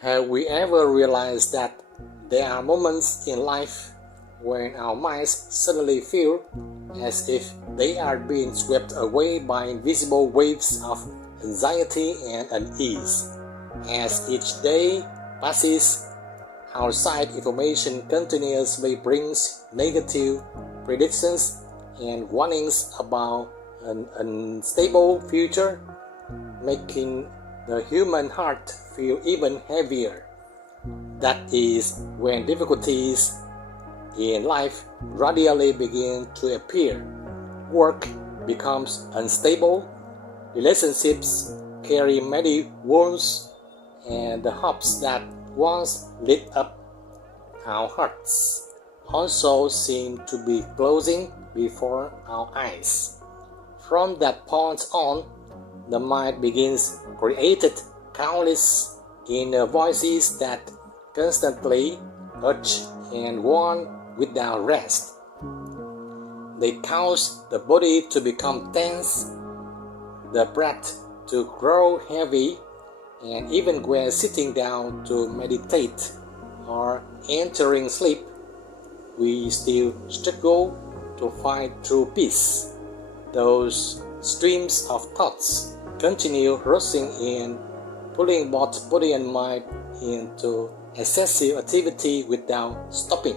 Have we ever realized that there are moments in life when our minds suddenly feel as if they are being swept away by invisible waves of anxiety and unease? As each day passes, outside information continuously brings negative predictions and warnings about an unstable future, making the human heart feel even heavier. That is when difficulties in life gradually begin to appear. Work becomes unstable, relationships carry many wounds, and the hopes that once lit up our hearts also seem to be closing before our eyes. From that point on, the mind begins creating countless inner voices that constantly urge and warn without rest. They cause the body to become tense, the breath to grow heavy, and even when sitting down to meditate or entering sleep, we still struggle to find true peace. Those streams of thoughts continue rushing in, pulling both body and mind into excessive activity without stopping.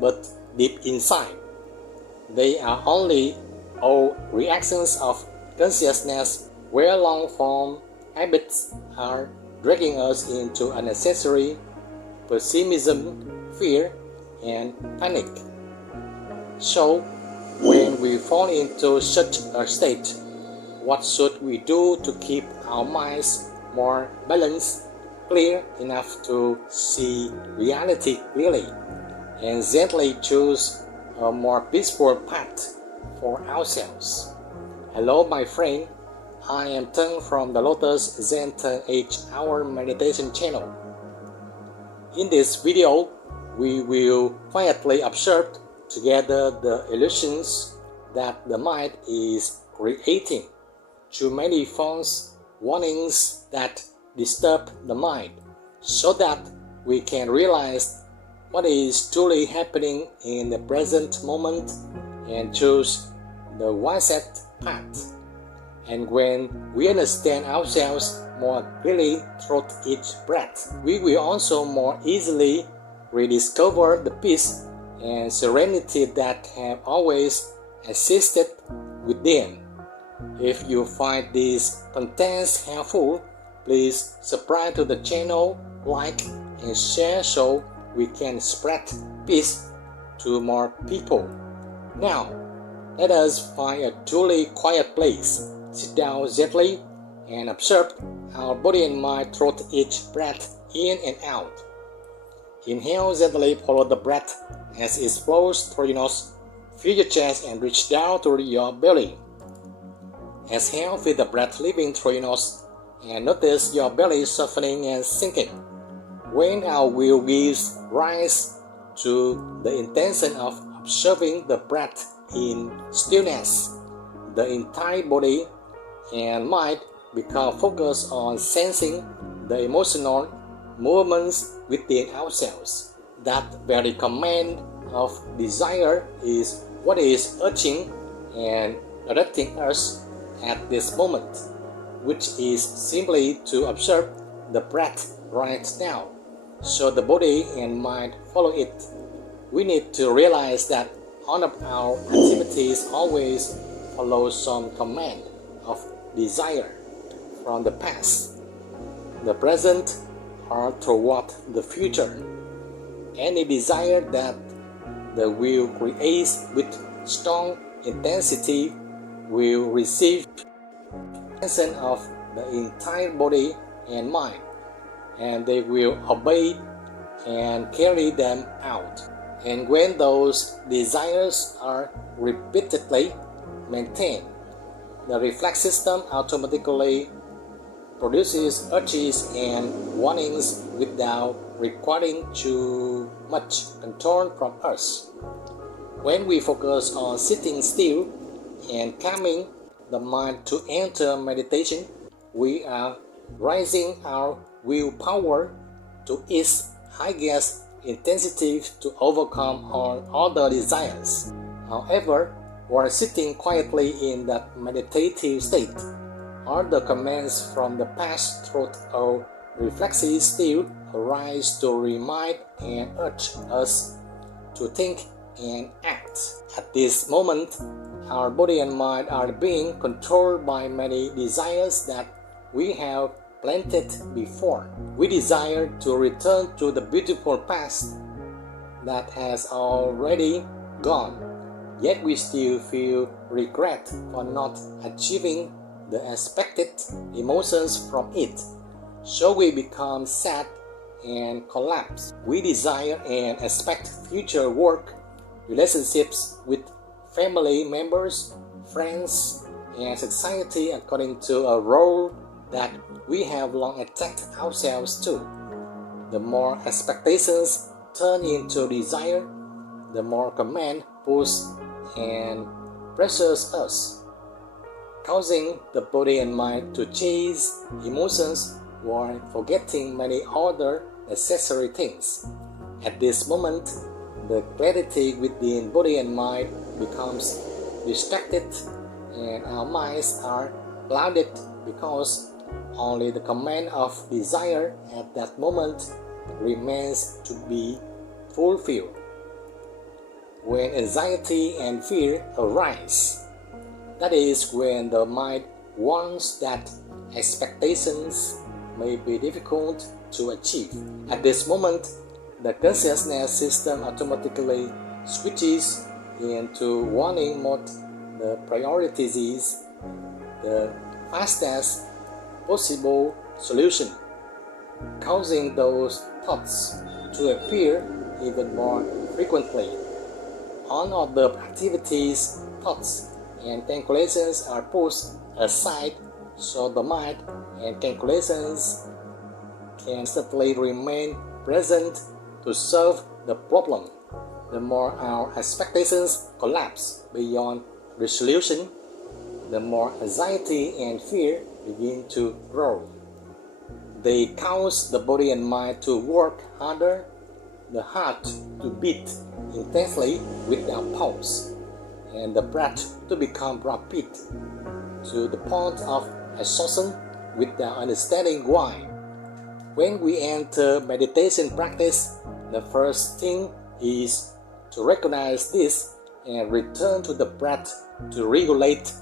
But deep inside, they are only all reactions of consciousness where long-form habits are dragging us into unnecessary pessimism, fear, and panic. So, when we fall into such a state, what should we do to keep our minds more balanced, clear enough to see reality clearly, and gently choose a more peaceful path for ourselves? Hello, my friend. I am Teng from the Lotuszentan H-Hour Meditation channel. In this video, we will quietly observe together the illusions that the mind is creating. Too many false warnings that disturb the mind, so that we can realize what is truly happening in the present moment and choose the wisest path. And when we understand ourselves more clearly through each breath, we will also more easily rediscover the peace and serenity that have always existed within. If you find these contents helpful, please subscribe to the channel, like, and share so we can spread peace to more people. Now, let us find a truly quiet place. Sit down gently and observe our body and mind through each breath in and out. Inhale gently, follow the breath as it flows through your nose. Feel your chest and reach down to your belly. Exhale, feel the breath leaving through your nose and notice your belly softening and sinking. When our will gives rise to the intention of observing the breath in stillness, the entire body and mind become focused on sensing the emotional movements within ourselves. That very command of desire is what is urging and directing us at this moment, which is simply to observe the breath right now, so the body and mind follow it. We need to realize that all of our activities always follow some command of desire from the past, the present, or toward the future. Any desire that the will creates with strong intensity will receive attention of the entire body and mind, and they will obey and carry them out. And when those desires are repeatedly maintained, the reflex system automatically produces urges and warnings without requiring too much control from us. When we focus on sitting still and calming the mind to enter meditation, we are raising our willpower to its highest intensity to overcome all other desires. However, while sitting quietly in that meditative state, all the commands from the past thought or reflexes still arise to remind and urge us to think and act. At this moment, our body and mind are being controlled by many desires that we have planted before. We desire to return to the beautiful past that has already gone, yet we still feel regret for not achieving the expected emotions from it. So we become sad and collapse. We desire and expect future work, relationships with family members, friends, and society according to a role that we have long attached ourselves to. The more expectations turn into desire, the more command pulls and pressures us, causing the body and mind to chase emotions while forgetting many other necessary things. At this moment, the clarity within body and mind becomes distracted and our minds are clouded because only the command of desire at that moment remains to be fulfilled. When anxiety and fear arise, that is when the mind warns that expectations may be difficult to achieve. At this moment, the consciousness system automatically switches into warning mode. The priority is the fastest possible solution, causing those thoughts to appear even more frequently. On other activities, thoughts and calculations are pushed aside so the mind and calculations can constantly remain present to solve the problem. The more our expectations collapse beyond resolution, the more anxiety and fear begin to grow. They cause the body and mind to work harder, the heart to beat intensely without pause, and the breath to become rapid to the point of exhaustion without understanding why. When we enter meditation practice, the first thing is to recognize this and return to the breath to regulate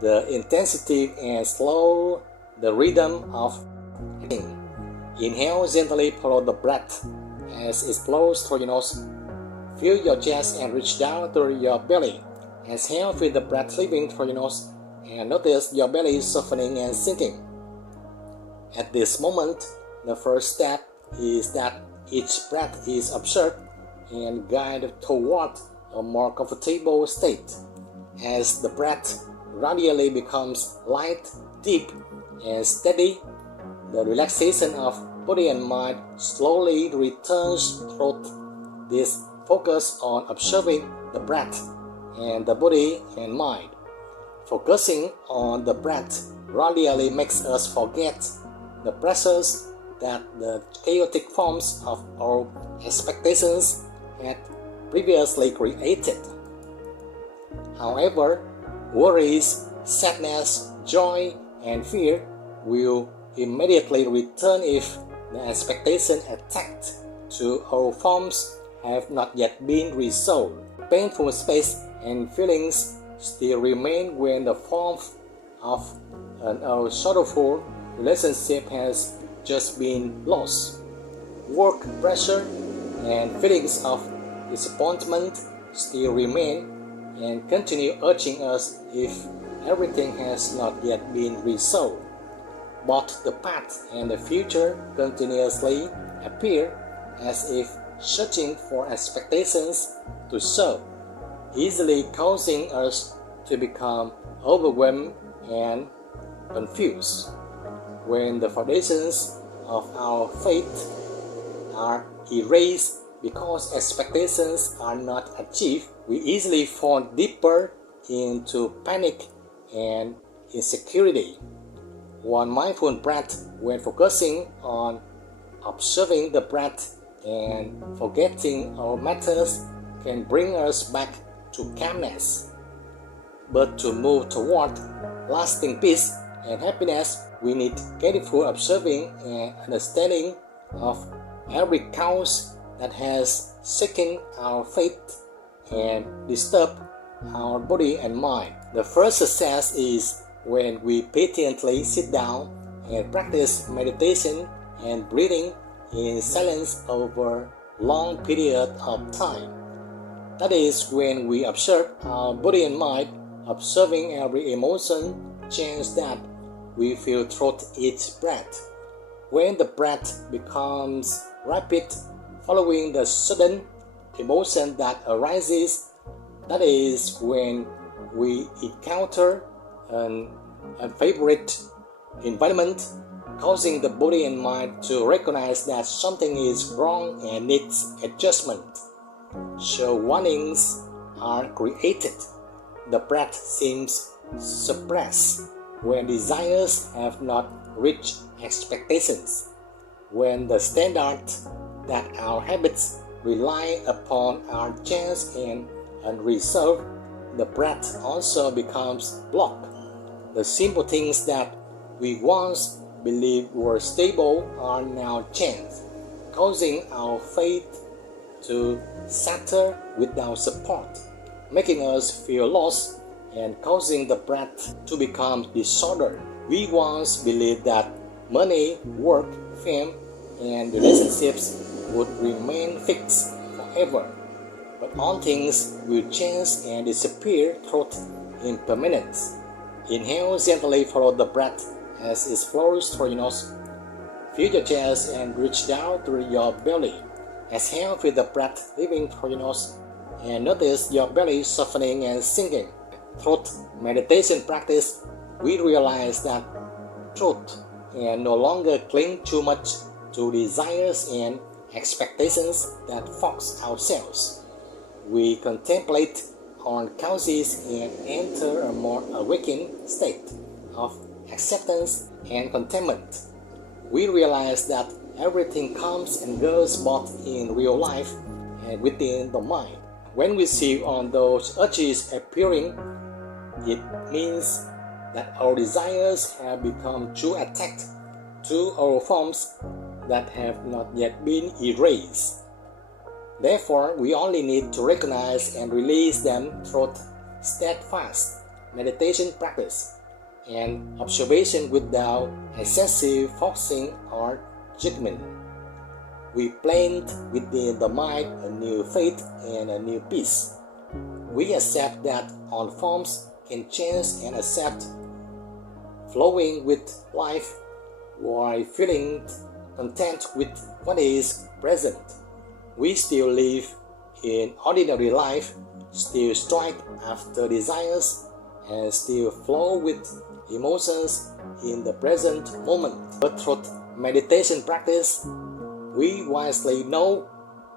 the intensity and slow the rhythm of breathing. Inhale gently, follow the breath as it flows through your nose. Feel your chest and reach down to your belly. Exhale, feel the breath leaving through your nose and notice your belly softening and sinking. At this moment, the first step is that each breath is observed and guided toward a more comfortable state. As the breath gradually becomes light, deep, and steady, the relaxation of body and mind slowly returns through this focus on observing the breath and the body and mind. Focusing on the breath gradually makes us forget the pressures that the chaotic forms of our expectations had previously created. However, worries, sadness, joy, and fear will immediately return if the expectation attached to our forms have not yet been resolved. Painful space and feelings still remain when the warmth of a sorrowful relationship has just been lost. Work pressure and feelings of disappointment still remain and continue urging us if everything has not yet been resolved. Both the past and the future continuously appear as if searching for expectations to solve, easily causing us to become overwhelmed and confused. When the foundations of our faith are erased because expectations are not achieved, we easily fall deeper into panic and insecurity. One mindful breath, when focusing on observing the breath and forgetting our matters, can bring us back to calmness. But to move toward lasting peace and happiness, we need careful observing and understanding of every cause that has shaken our faith and disturbed our body and mind. The first success is when we patiently sit down and practice meditation and breathing in silence over a long period of time. That is when we observe our body and mind, observing every emotion change that we feel through each breath. When the breath becomes rapid following the sudden emotion that arises, that is when we encounter an unfavorable environment, causing the body and mind to recognize that something is wrong and needs adjustment. So warnings are created. The breath seems suppressed when desires have not reached expectations. When the standards that our habits rely upon are changed and unresolved, the breath also becomes blocked. The simple things that we once believed were stable are now changed, causing our faith to shatter without support, making us feel lost and causing the breath to become disordered. We once believed that money, work, fame, and relationships would remain fixed forever, but all things will change and disappear through impermanence. Inhale gently, follow the breath as it flows through your nose. Feel your chest and reach down through your belly. Exhale, feel the breath leaving through your nose and notice your belly softening and sinking. Through meditation practice, we realize that truth and no longer cling too much to desires and expectations that fox ourselves. We contemplate on causes and enter a more awakened state of acceptance and contentment. We realize that everything comes and goes both in real life and within the mind. When we see on those urges appearing, it means that our desires have become too attached to our forms that have not yet been erased. Therefore, we only need to recognize and release them through steadfast meditation practice and observation without excessive forcing or judgment. We plant within the mind a new faith and a new peace. We accept that all forms can change and accept flowing with life while feeling content with what is present. We still live in ordinary life, still strive after desires, and still flow with emotions in the present moment. But through meditation practice, we wisely know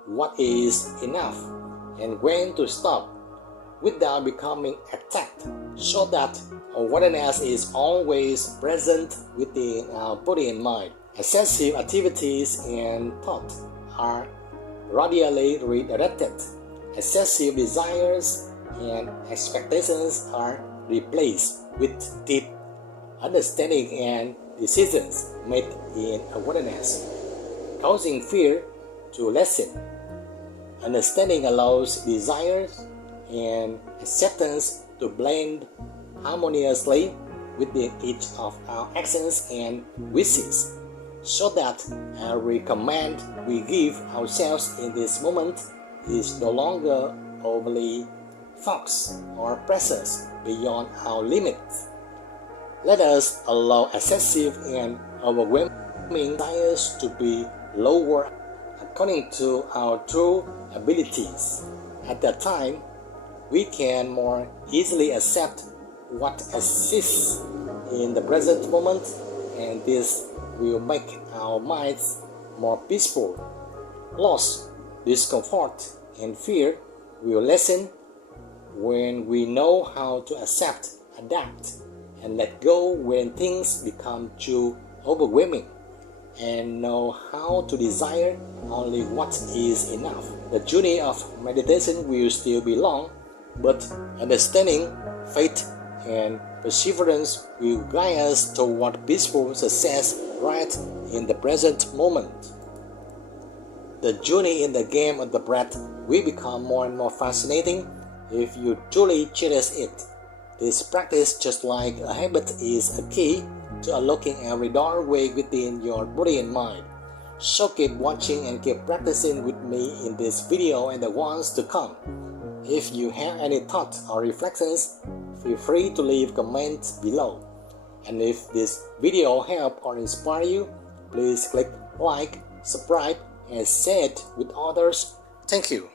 what is enough and when to stop without becoming attacked, so that awareness is always present within our body and mind. Excessive activities and thought are radially redirected. Excessive desires and expectations are replaced with deep understanding and decisions made in awareness, causing fear to lessen. Understanding allows desires and acceptance to blend harmoniously within each of our actions and wishes, so that every command we give ourselves in this moment is no longer overly focused or presses beyond our limits. Let us allow excessive and overwhelming desires to be lowered according to our true abilities. At that time, we can more easily accept what exists in the present moment, and this will make our minds more peaceful. Loss, discomfort, and fear will lessen when we know how to accept, adapt, and let go when things become too overwhelming, and know how to desire only what is enough. The journey of meditation will still be long, but understanding, faith, and perseverance will guide us toward peaceful success right in the present moment. The journey in the game of the breath will become more and more fascinating if you truly cherish it. This practice, just like a habit, is a key to unlocking every doorway within your body and mind. So keep watching and keep practicing with me in this video and the ones to come. If you have any thoughts or reflections, feel free to leave comments below. And if this video helped or inspired you, please click like, subscribe, and share it with others. Thank you.